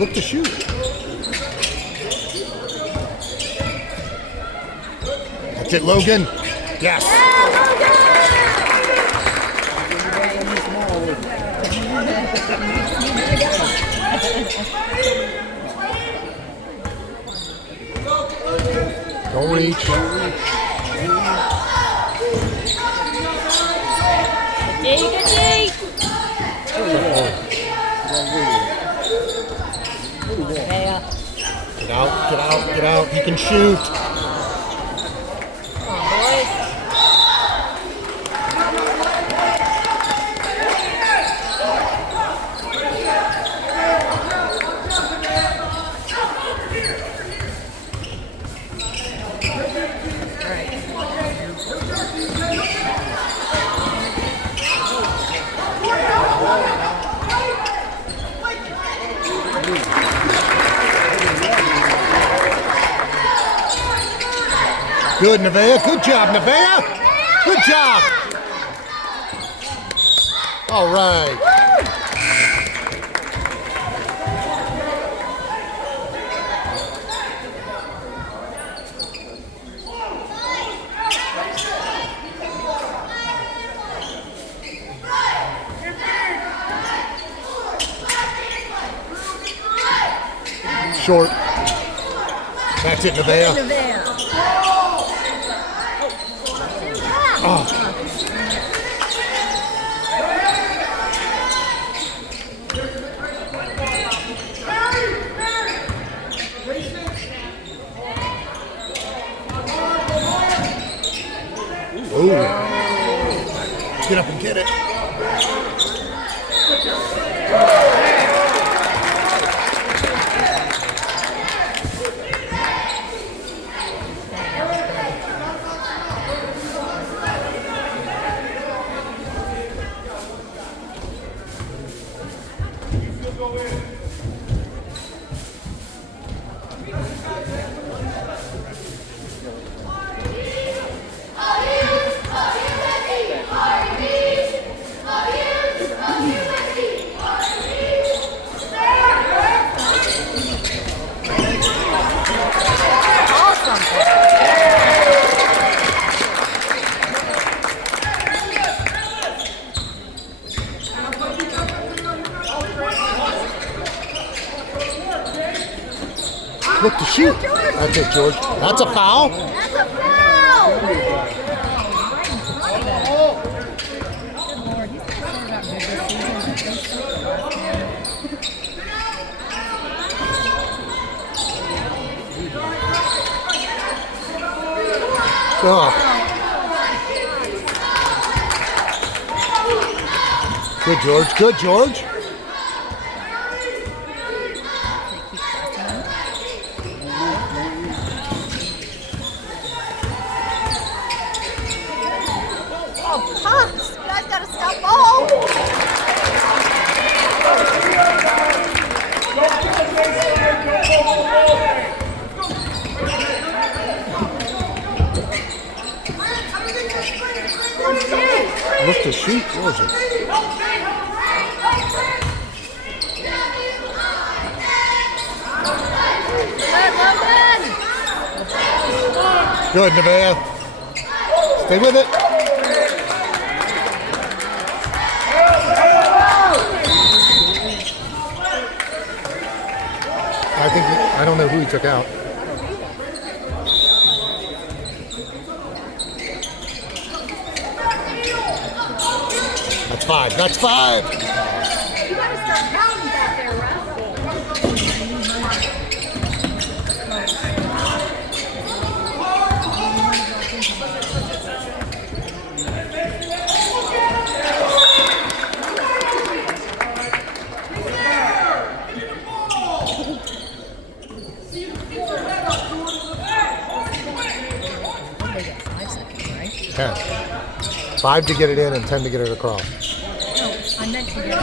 Look to shoot. That's it, Logan. Yes. Don't reach. Good D. Get out, get out, get out. He can shoot. Come on, boys. Good, Nevaeh. Good job, Nevaeh. Good job. All right. Short. That's it, Nevaeh. Oh. Ooh. Get up and get it. Look to shoot. That's it, George. That's a foul. That's a foul. Oh. Good, George. Good, George. Oh, Pops, you guys gotta stop ball. Look to shoot, Georgia. Good, Nevaeh. Stay with it. I don't know who he took out. That's five. That's five. You gotta start counting back there, Ralph. 5 seconds, right? 10. 5 to get it in and 10 to get it across. No, I meant to get it in.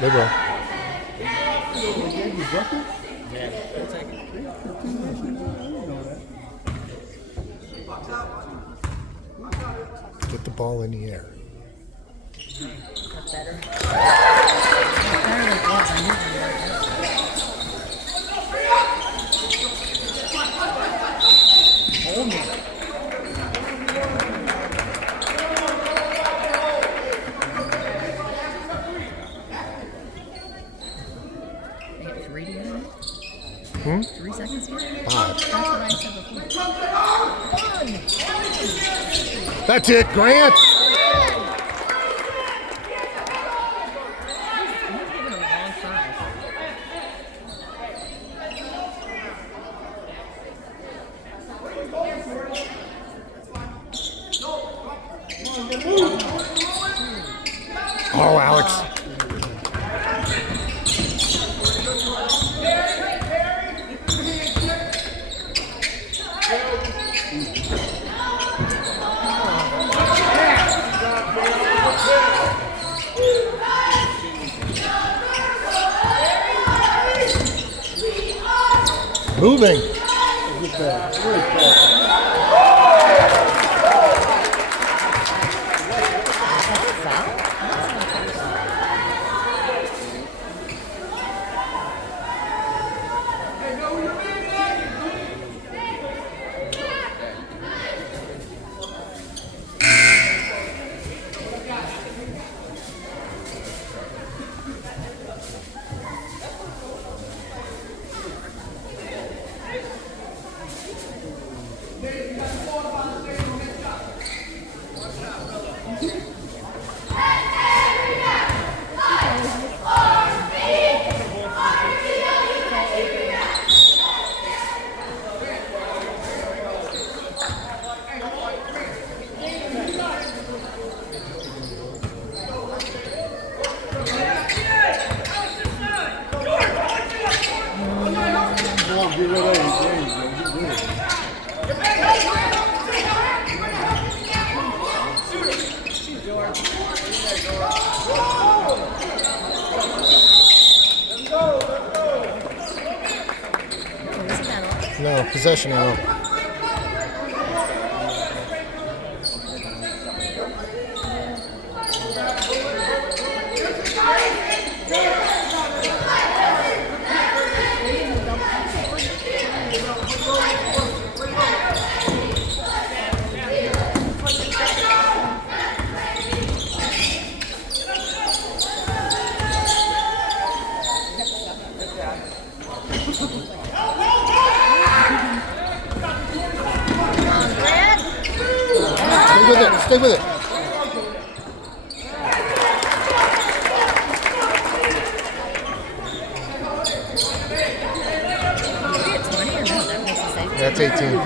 They will. Yeah, we'll take it. Get the ball in the air. That's better. That's better than gloves. I knew it. Hold me. They get 3 together? 3 seconds here? 5. That's what I said before. That's it, Grant. Oh, Alex. Moving. No, possession arrow. Stay with it. That's 18.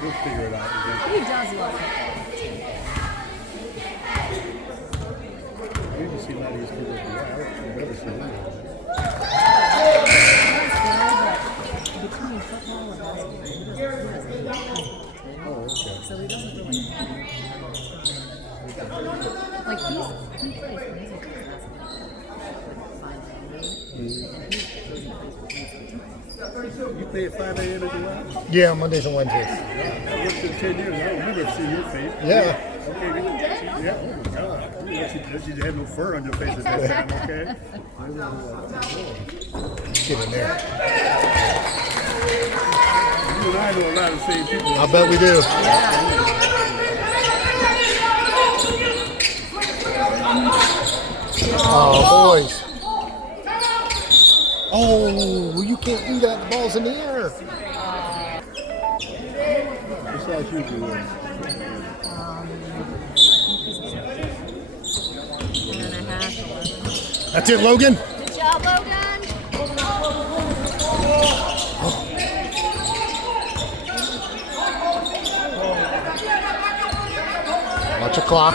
We'll figure it out. He does love it. We just see a lot of these people. I've never seen them. Between football and basketball, he doesn't. Oh, okay. So he doesn't really like he plays music and basketball. You play at 5 a.m. as well? Yeah, Mondays and Wednesdays. I worked in 10 years. I don't remember seeing your face. Yeah. Okay. Yeah. Oh my God. You have no fur on your face at that time. Okay. Get in there. You and I know a lot of the same people. I bet we do. Oh, boys. Oh, you can't do that. The ball's in the air. size shoes do you wear? I think he's a 10.5, 11. That's it, Logan. Good job, Logan. Watch the clock.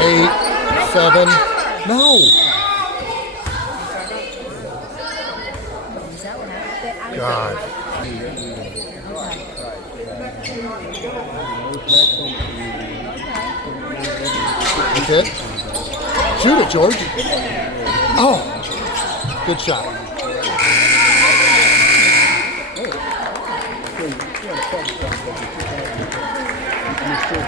8, 7. No. Is that what happened? God. That's it. Shoot it, George. Oh. Good shot. Yeah,